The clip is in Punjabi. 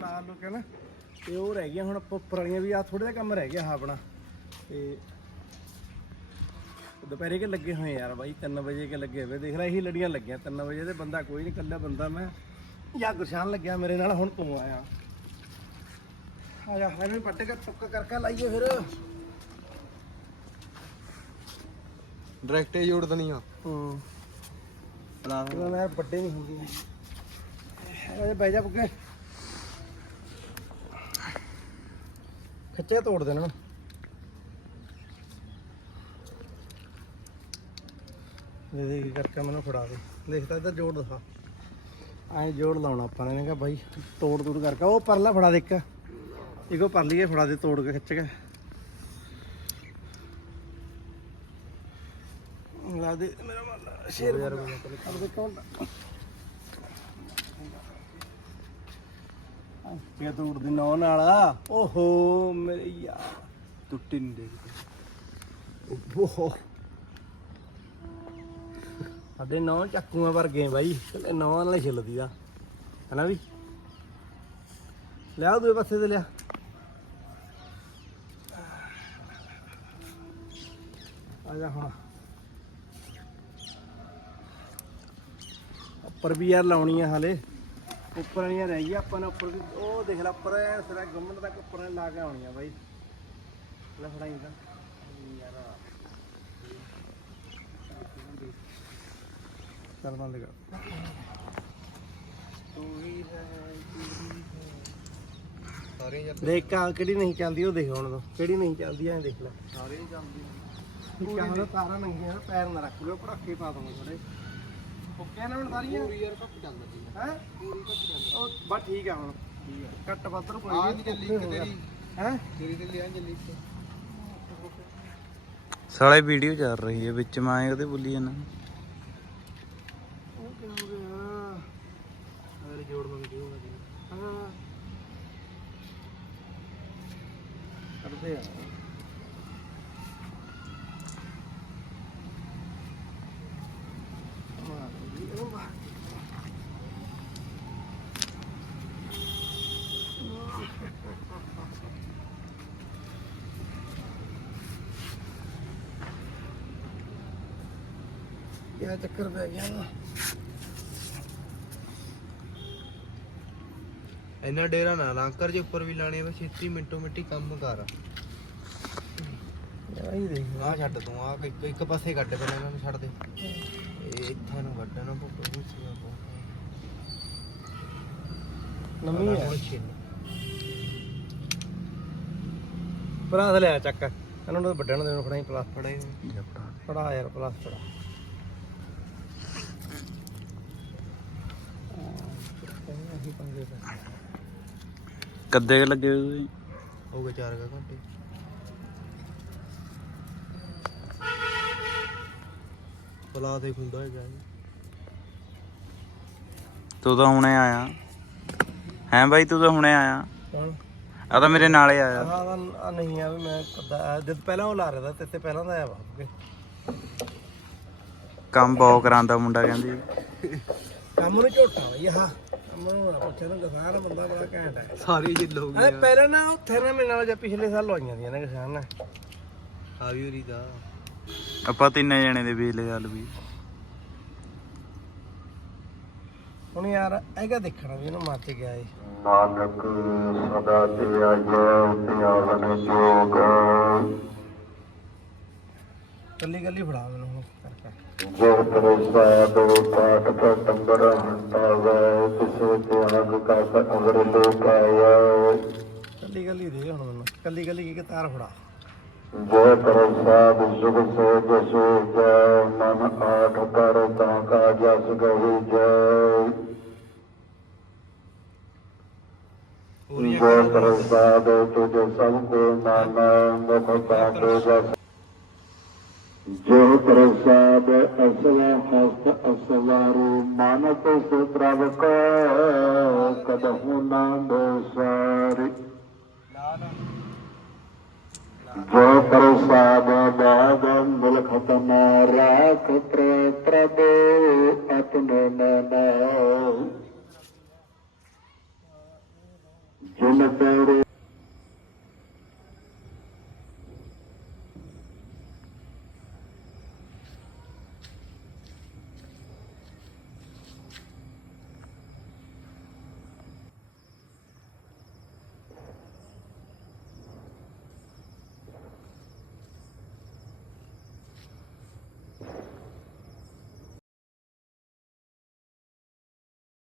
ਲਾ ਲੋ ਕੇ ਨਾ ਤੇ ਉਹ ਰਹਿ ਗਿਆ ਹੁਣ ਉੱਪਰ ਵਾਲੀਆਂ ਵੀ ਆ ਥੋੜਾ ਜਿਹਾ ਕੰਮ ਰਹਿ ਗਿਆ ਆ ਆਪਣਾ। ਤੇ ਦੁਪਹਿਰੇ ਕੇ ਲੱਗੇ ਹੋਏ ਯਾਰ ਬਾਈ 3 ਵਜੇ ਕੇ ਲੱਗੇ ਹੋਏ। ਦੇਖ ਲੈ ਇਹੀ ਲੜੀਆਂ ਲੱਗੀਆਂ 3 ਵਜੇ ਤੇ ਬੰਦਾ ਕੋਈ ਨਹੀਂ ਇਕੱਲਾ ਬੰਦਾ ਮੈਂ। ਜਾਂ ਗੁਰਸ਼ਾਨ ਲੱਗਿਆ ਮੇਰੇ ਨਾਲ ਹੁਣ ਤੂੰ ਆਇਆ। ਆ ਜਾ ਐਵੇਂ ਪੱਟੇ ਕਾ ਟੁੱਕ ਕਰਕੇ ਲਾਈਏ ਫਿਰ। ਡਾਇਰੈਕਟ ਹੀ ਜੋੜ ਦਣੀ ਆ। ਹੂੰ। ਪਲਾਨ ਨਾਲ ਵੱਡੇ ਨਹੀਂ ਹੁੰਦੇ। ਅਜੇ ਬਹਿ ਜਾ ਬੁੱਕੇ ਖੱਚੇ ਤੋੜ ਦੇਣਾ ਦੇ ਦੇ ਕੀ ਕਰਕੇ ਮੈਨੂੰ ਫੜਾ ਦੇ। ਦੇਖਦਾ ਇੱਧਰ ਜੋੜ ਦਿਖਾ। ਐਂ ਜੋੜ ਲਾਉਣਾ ਆਪਾਂ ਨੇ। ਕਿਹਾ ਬਾਈ ਤੋੜ ਤੋੜ ਕਰਕੇ। ਉਹ ਪਰਲਾ ਫੜਾ ਦੇ ਇੱਕ। ਇੱਕੋ ਪਰਲੀ ਇਹ ਫੜਾ ਦੇ ਤੋੜ ਕੇ ਖਿੱਚ ਕੇ। ਲਾ ਦੇ। ਮੇਰਾ ਮਨ ਸ਼ੇਰ ਯਾਰ ਕਰ ਦੇ ਕੌਣ ਇਹ ਦੀ ਨੌ ਨਾਲ। ਓਹੋ ਮੇਰੇ ਯਾਰ, ਟੁੱਟੀ ਨਹੀਂ ਓਹੋ। ਸਾਡੇ ਨੌ ਚੱਕੂਆਂ ਵਰਗੇ ਬਾਈ ਤੇ ਨੌ ਨਾਲ ਛਿੱਲਦੀ ਦਾ ਹਨਾ ਵੀ? ਲਿਆ ਦੂਏ ਪਾਸੇ ਤੇ ਲਿਆ। ਆ ਜਾ ਹੁਣ। ਉੱਪਰ ਵੀ ਯਾਰ ਲਾਉਣੀ ਆ ਹਾਲੇ। ਉੱਪਰ ਵਾਲੀਆਂ ਰਹਿ ਗਈਆਂ ਆਪਾਂ ਨੇ ਉੱਪਰ ਵੀ ਉਹ ਦੇਖ ਲੈ ਉੱਪਰ ਸਿਰਾ ਗੰਮਣ ਤੱਕ ਉੱਪਰ ਨੇ ਲਾ ਕੇ ਆਉਣੀਆਂ ਬਾਈ। ਲੈ ਫੜਾਈ ਦਾ ਯਾਰ ਚੱਲ ਬੰਦ ਕਰ। ਦੇਖ ਕਾ ਕਿਹੜੀ ਨਹੀਂ ਚੱਲਦੀ ਉਹ ਦੇਖ ਹੁਣ ਤੋਂ। ਕਿਹੜੀ ਨਹੀਂ ਚੱਲਦੀ ਐਂ ਦੇਖ ਲੈ। ਸਾਰੇ ਹੀ ਕਿਆ ਹੁਣ ਤਾਰਾਂ ਨੰਗੀਆਂ ਨਾ ਪੈਰ ਨਾ ਰੱਖ ਲਿਓ ਪੜਾਕੇ ਪਾ ਦਵਾਂਗੇ ਥੋੜੇ ਓਕੇ ਨਾ ਹੁਣ ਸਾਰੀਆਂ? ਪੂਰੀ ਯਾਰ ਘੱਟ ਜਾਂਦਾ ਸੀ ਹੈ। ਪੂਰੀ ਘੱਟ ਜਾਂਦਾ ਉਹ ਬਸ ਠੀਕ ਆ ਹੁਣ। ਠੀਕ ਆ ਕੱਟ ਪੱਤਰ ਕੋਈ ਆ ਨਹੀਂ। ਚੱਲੀ ਇੱਕ ਤੇਰੀ। ਹੈ? ਤੇਰੀ ਤੇ ਲਿਆ ਚੱਲੀ ਇੱਕ ਸਾਲੇ ਵੀਡੀਓ ਚੱਲ ਰਹੀ ਹੈ ਵਿੱਚ ਮੈਂ ਉਹਦੇ ਬੋਲੀ ਜਾਣਾ ਉਹ ਕਿਆ ਹੋ ਗਿਆ? ਅਰੇ ਜੋੜ ਮੰਗਦੀ ਹੋਗਾ ਹਾਂ। ਕਰਦੇ ਆ। ਕਿਆ ਚੱਕਰ ਪੈ ਗਿਆ ਵਾ? ਇੰਨਾ ਡੇਰਾ ਨਾ ਲਾਂਕਰ ਜੇ ਉੱਪਰ ਵੀ ਲਾਣੇ ਬਸ ਛੇਤੀ ਮਿੰਟੋ ਮਿੰਟੀ ਕੰਮ ਕਰ। ਆਹੀ ਦੇਖ ਆ ਛੱਡ ਤੂੰ ਆ ਇੱਕ ਇੱਕ ਪਾਸੇ ਕੱਢ ਪਹਿਲਾਂ ਇਹਨਾਂ ਨੂੰ ਛੱਡ ਦੇ। ਇਹ ਇੱਥੇ ਨੂੰ ਕੱਢ ਨਾ ਪੁੱਟ ਬੁੱਸੀਆਂ ਪੋ ਨਵੀਂ ਹੈ? ਪਲਾਸ ਲਿਆ ਚੱਕ। ਇਹਨਾਂ ਨੂੰ ਵੱਡਣ ਦੇ ਫੜਾਈ ਪਲਾਸ ਫੜੇ। ਫੜਾ ਯਾਰ ਪਲਾਸ ਫੜਾ। ਆਹੀ ਪੰਗੇ ਪੈ ਕੱਦੇ ਕੁ ਲੱਗੇ ਹੋਏ ਜੀ? ਹੋ ਗਏ 4 ਘੰਟੇ। ਬਲਾ ਦੇ ਖੁੰਦਾ ਹੈਗਾ ਇਹ। ਤੂੰ ਤਾਂ ਹੁਣੇ ਆਇਆ। ਹੈਂ ਬਾਈ ਤੂੰ ਤਾਂ ਹੁਣੇ ਆਇਆ। ਕੌਣ? ਆ ਤਾਂ ਮੇਰੇ ਨਾਲੇ ਆਇਆ। ਹਾਂ ਆ ਨਹੀਂ ਆ ਵੀ ਮੈਂ ਕਦਾ ਜਦ ਪਹਿਲਾਂ ਉਹ ਲਾ ਰਿਹਾ ਤਾ, ਤੇ ਤੇ ਪਹਿਲਾਂ ਦਾ ਆਇਆ ਵਾ। ਕੰਮ ਬਹੁਤ ਕਰਾਂਦਾ ਮੁੰਡਾ ਕਹਿੰਦੀ। ਕੰਮ ਨੂੰ ਝੋਟਾ ਬਈ ਆਹ। ਕੰਮ ਨੂੰ ਨਾ ਪੁੱਛੇ ਨਾ ਗਸਾਰ ਬੰਦਾ ਬੜਾ ਘੈਂਟ ਹੈ। ਸਾਰੇ ਹੋ ਐ ਗਏ ਪਹਿਲਾਂ ਨਾ ਉੱਥੇ ਨਾ ਮੇਰੇ ਨਾਲ ਜਾਂ ਪਿਛਲੇ ਸਾਲ ਲਵਾਈਆਂ ਦੀਆਂ ਨੇ ਗਸਾਰ ਨੇ। ਆ ਵੀ ਉਰੀ ਦਾ। ਆਪਾਂ ਤਿੰਨੇ ਜਣੇ ਦੇ ਵੇਲੇ ਗੱਲ ਵੀ ਹੁਣ ਯਾਰ ਇਹ ਕਿਆ ਦੇਖਣਾ ਵੀ ਇਹਨੂੰ ਮੱਚ ਗਿਆ ਏ। ਨਾਨਕ ਸਦਾ ਤੇ ਆਇਆ ਧਿਆਨ ਜੋਗ ਕੱਲੀ ਕੱਲੀ ਫੜਾ ਮੈਨੂੰ ਜੋ ਪ੍ਰਸਾਦ ਪਾਠ ਪਟੰਬਰ ਹੰਤਾਵੇ ਕਿਸੇ ਧਿਆਨ ਕਾ ਅਗਰ ਲੋਕ ਆਇਆ ਕੱਲੀ ਕੱਲੀ ਦੇ ਹੁਣ ਮੈਨੂੰ। ਕੱਲੀ ਕੱਲੀ ਕੀ ਤਾਰ ਫੜਾ। ਜੋ ਪ੍ਰਸਾਦ ਸੁਖ ਸੋਜ ਸੋਜ ਮਨ ਆਠ ਕਰ ਤਾਂ ਕਾ ਜਸ ਗਹੀ ਜੈ ਜੋ ਪ੍ਰਸਾਦ ਤੁਝ ਸਭ ਕੋ ਨਾਨਾ ਮੁਖ ਪਾਟੋ ਜਸ ਜੋ ਪ੍ਰਸਾਦ ਅਸਲਾ ਹਸਤ ਅਸਵਾਰੂ ਮਾਨਤ ਸੁਤਰਵ ਕੋ ਕਦਹੁ ਨਾ ਦੋਸਾਰੀ ਜੋ ਪ੍ਰਸਾਦ ਬਾਦ ਮੁਲ ਖਤਮ ਰਾਖ ਪ੍ਰ ਪ੍ਰਭ ਆਪਣੇ ਮਨ ਤੇਰੇ